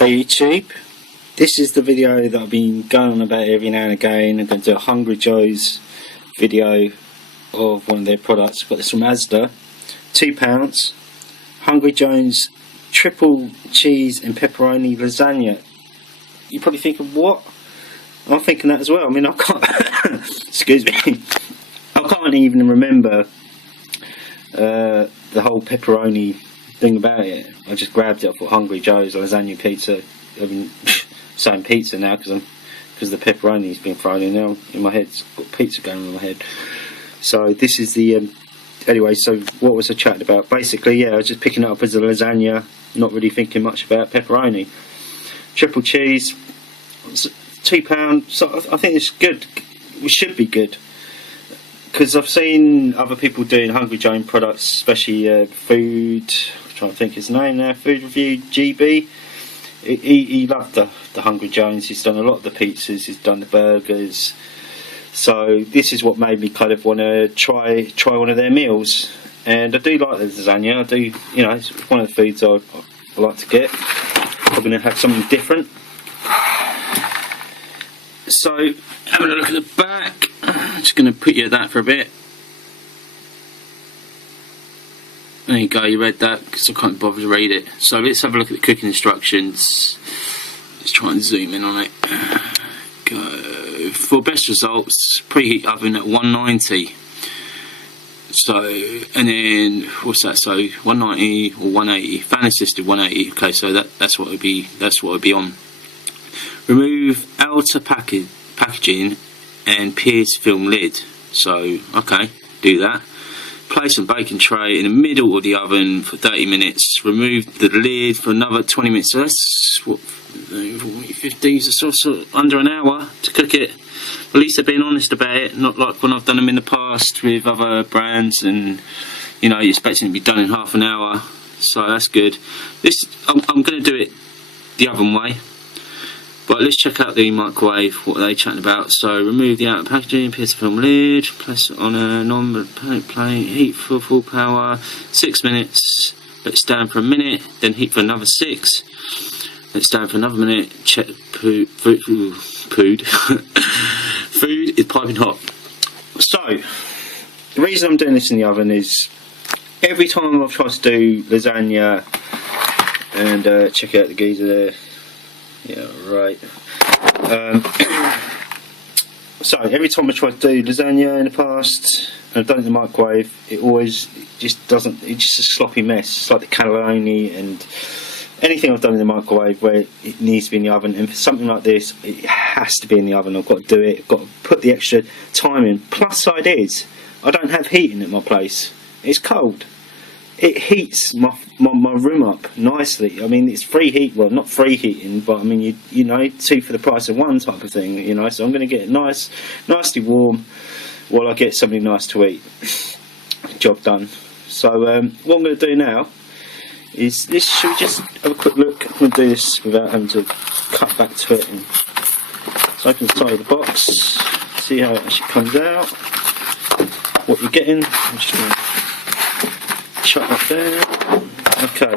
Hey YouTube, this is the video that I've been going on about every now and again. I'm going to do a Hungry Joe's video of one of their products. I've got this from Asda, £2, Hungry Joe's triple cheese and pepperoni lasagna. You're probably thinking, what? I'm thinking that as well. I mean, I can't, excuse me, I can't even remember the whole pepperoni thing about it. I just grabbed it. I thought Hungry Joe's lasagna pizza. I mean, saying pizza now because the pepperoni's been thrown in now in my head. It's got pizza going on in my head. So this is the anyway. So what was I chatting about? Basically, yeah, I was just picking it up as a lasagna, not really thinking much about pepperoni. Triple cheese, £2. So I think it's good. It should be good. Because I've seen other people doing Hungry Joe products, especially food. I'm trying to think his name now. Food Review GB. He loved the Hungry Jones. He's done a lot of the pizzas. He's done the burgers. So this is what made me kind of want to try one of their meals. And I do like the lasagna. I do, you know, it's one of the foods I like to get. I'm going to have something different. So having a look at the back. I'm just going to put you at that for a bit. There you go, you read that because I can't bother to read it. So let's have a look at the cooking instructions. Let's try and zoom in on it. Go for best results, preheat oven at 190. So, and then what's that? So 190 or 180. Fan assisted 180. Okay, so that's what it would be. That's what it would be on. Remove outer packaging and pierce film lid. So okay, do that. Place a baking tray in the middle of the oven for 30 minutes. Remove the lid for another 20 minutes. So that's what 15 so under an hour to cook it. At least they're being honest about it, not like when I've done them in the past with other brands and you know you're expecting it to be done in half an hour. So that's good. This I'm going to do it the oven way. But let's check out the microwave, what are they chatting about. So remove the outer packaging, pierce the film lid, place it on a non-plate, heat for full power, 6 minutes, let it stand for a minute, then heat for another 6, let it stand for another minute, check food is piping hot. So, the reason I'm doing this in the oven is, every time I've tried to do lasagna, and check out the geezer there, yeah, right. So every time I try to do lasagna in the past, and I've done it in the microwave, it just doesn't. It's just a sloppy mess. It's like the cannelloni and anything I've done in the microwave where it needs to be in the oven. And for something like this, it has to be in the oven. I've got to do it. I've got to put the extra time in. Plus side is, I don't have heating at my place. It's cold. It heats my room up nicely. I mean, it's free heat. Well, not free heating, but I mean, you know, 2 for the price of 1 type of thing. You know, so I'm going to get it nicely warm while I get something nice to eat. Job done. So what I'm going to do now is this. Should we just have a quick look? I'm going to do this without having to cut back to it. And so open the side of the box. See how it actually comes out. What you're getting. I'm just going to chuck that there. Okay,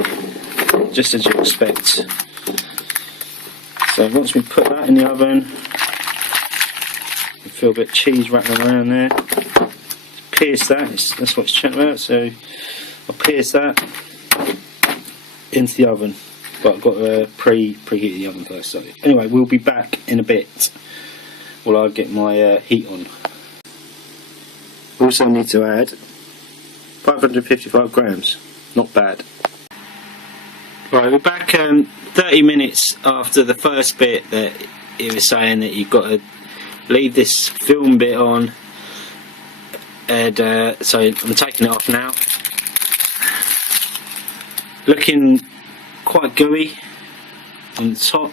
just as you expect. So once we put that in the oven, you feel a bit of cheese rattling around there. Pierce that. That's what it's chatting about. So I'll pierce that into the oven, but I've got to preheat the oven first. So anyway, we'll be back in a bit while I get my heat on. Also need to add 555 grams, not bad. Right, we're back 30 minutes after the first bit that he was saying that you've got to leave this film bit on, and so I'm taking it off now. Looking quite gooey on the top,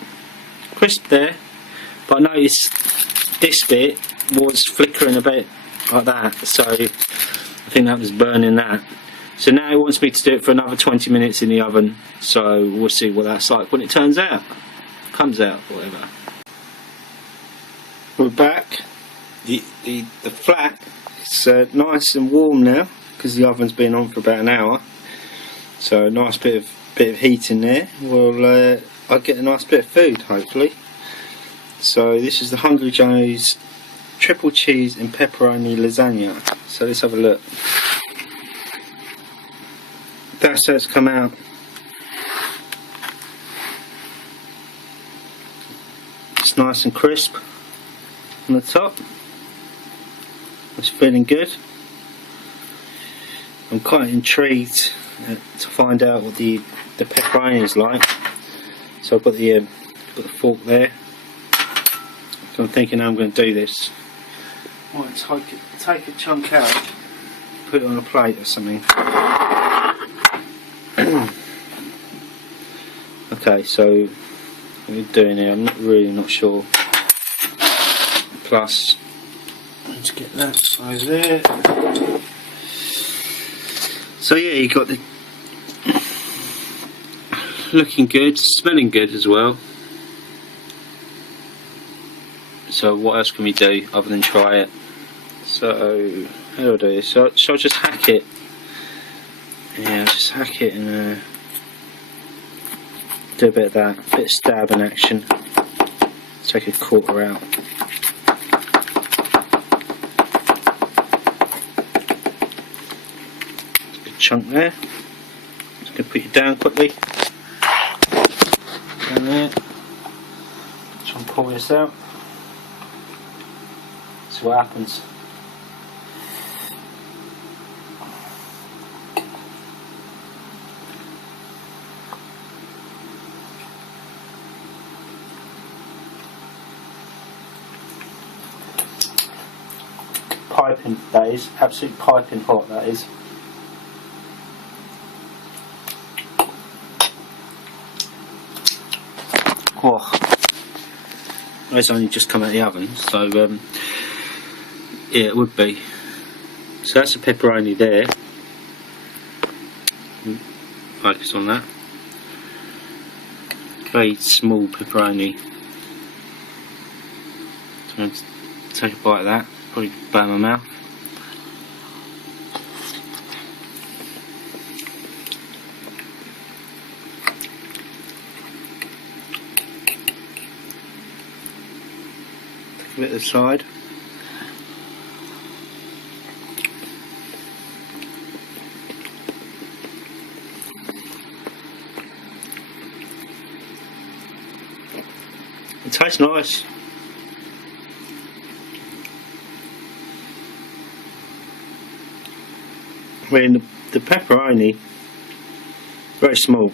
crisp there, but I noticed this bit was flickering a bit like that, so I think that was burning that. So now it wants me to do it for another 20 minutes in the oven, so we'll see what that's like when it comes out, whatever. We're back. The flat is nice and warm now because the oven's been on for about an hour, so a nice bit of bit of heat in there, well, I'll get a nice bit of food, hopefully. So this is the Hungry Joe's triple cheese and pepperoni lasagna. So let's have a look. That's how it's come out. It's nice and crisp on the top. It's feeling good. I'm quite intrigued to find out what the pepperoni is like. So I've got the fork there. So I'm thinking how I'm going to do this. I might take a chunk out, put it on a plate or something. Okay, so what we're doing here, I'm not sure. Plus, let's get that over there. So yeah, you got the looking good, smelling good as well. So what else can we do other than try it? So how do I do this? So I just hack it. Yeah, just hack it and do a bit of that, a bit of stabbing action. Take a quarter out. Good chunk there. Just gonna put you down quickly. Down there. Try and pull this out. See what happens. Piping, that is, absolute piping hot, that is. Oh, it's only just come out of the oven, so yeah, it would be. So that's the pepperoni there. Focus on that. Very small pepperoni. So I'm going to take a bite of that. Probably burn my mouth. Take a bit of the side. It tastes nice. I mean, the pepperoni, very small,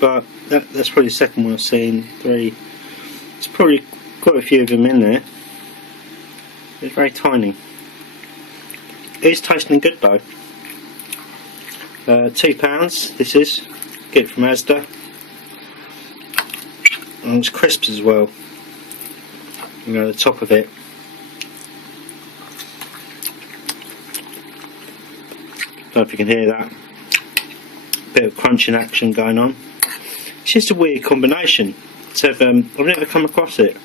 but that's probably the second one I've seen. Three, there's probably quite a few of them in there. It's very tiny. It's tasting good though. £2 this is, get it from Asda, and it's crisp as well, you know, the top of it. I don't know if you can hear that. Bit of crunching action going on. It's just a weird combination. So I've never come across it.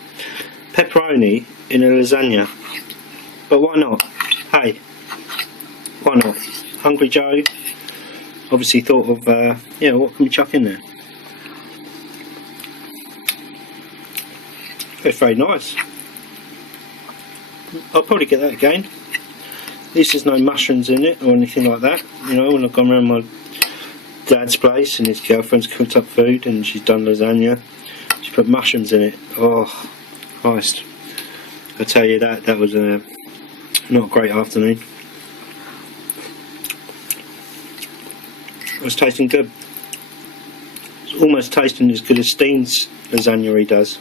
Pepperoni in a lasagna. But why not? Hey, why not? Hungry Joe obviously thought of, yeah, what can we chuck in there? It's very nice. I'll probably get that again. At least there's no mushrooms in it or anything like that. You know, when I've gone around my dad's place and his girlfriend's cooked up food and she's done lasagna, she put mushrooms in it. Oh, Christ. I tell you, that was not a great afternoon. It was tasting good. It's almost tasting as good as Steen's lasagna he does.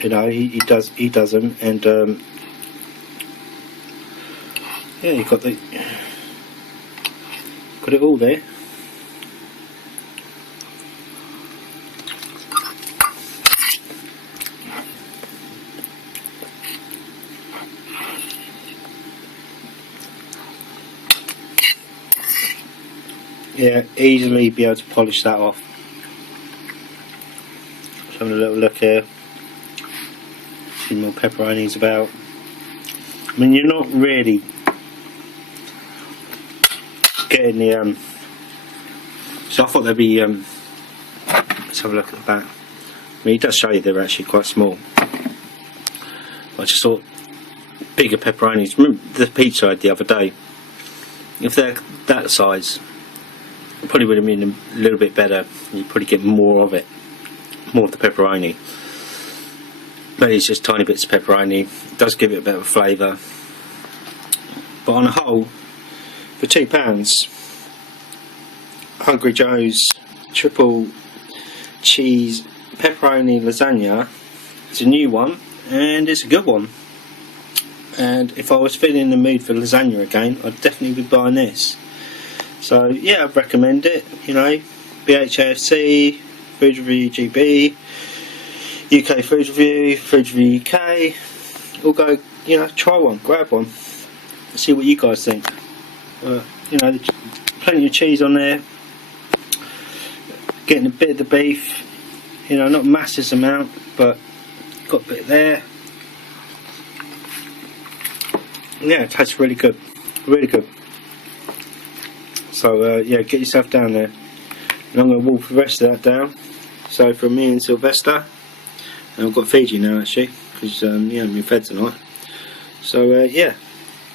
You know, he does them, and yeah, you've got it all there. Yeah, easily be able to polish that off. Just having a little look here. See more pepperonis about. I mean, you're not really getting So I thought they'd be. Let's have a look at the back. I mean, it does show you they're actually quite small. I just thought bigger pepperonis. Remember the pizza I had the other day? If they're that size, it probably would have been a little bit better. You'd probably get more of it, more of the pepperoni. Maybe it's just tiny bits of pepperoni. It does give it a bit of a flavour. But on a whole, for £2, Hungry Joe's triple cheese pepperoni lasagna is a new one, and it's a good one. And if I was feeling in the mood for lasagna again, I'd definitely be buying this. So yeah, I'd recommend it. You know, BHAFC, Food Review GB, UK Food Review, Food Review UK. All go, you know, try one, grab one, see what you guys think. You know, there's plenty of cheese on there. Getting a bit of the beef. You know, not a massive amount, but got a bit there. Yeah, it tastes really good, really good. So yeah, get yourself down there, and I'm going to wolf the rest of that down. So from me and Sylvester, and I've got Fiji now actually, because yeah, I'm fed tonight. So yeah,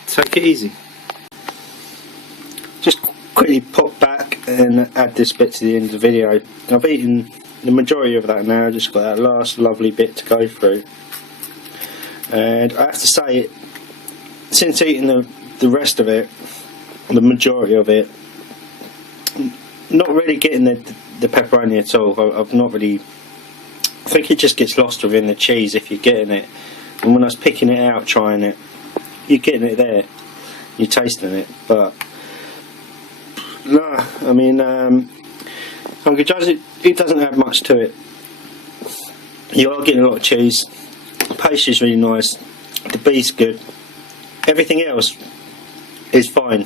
take it easy. Just quickly pop back and add this bit to the end of the video. I've eaten the majority of that now. Just got that last lovely bit to go through, and I have to say, since eating the rest of it, the majority of it, not really getting the pepperoni at all. I've not really. I think it just gets lost within the cheese if you're getting it. And when I was picking it out, trying it, you're getting it there, you're tasting it. But no, I mean, Hungry Joe's, it doesn't have much to it. You are getting a lot of cheese. The pastry's really nice. The beef's good. Everything else is fine.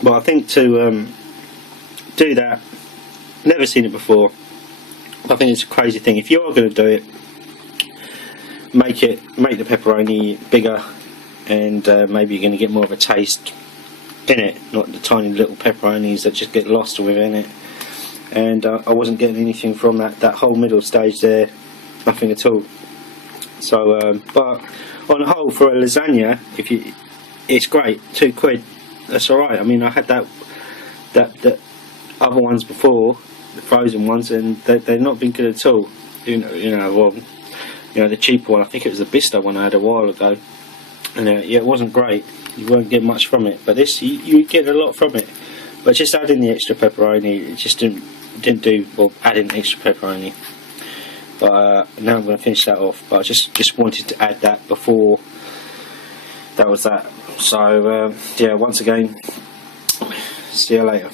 But I think to do that, never seen it before. I think it's a crazy thing. If you are going to do it, make the pepperoni bigger, and maybe you're going to get more of a taste in it, not the tiny little pepperonis that just get lost within it. And I wasn't getting anything from that whole middle stage there, nothing at all. So, but on the whole, for a lasagna, it's great. £2, that's all right. I mean, I had that other ones before, the frozen ones, and they've not been good at all. You know, the cheaper one. I think it was the Bisto one I had a while ago, and yeah, it wasn't great. You won't get much from it. But this, you get a lot from it. But just adding the extra pepperoni, it just didn't do well. Adding extra pepperoni. But now I'm going to finish that off. But I just wanted to add that before that was that. So yeah, once again, see you later.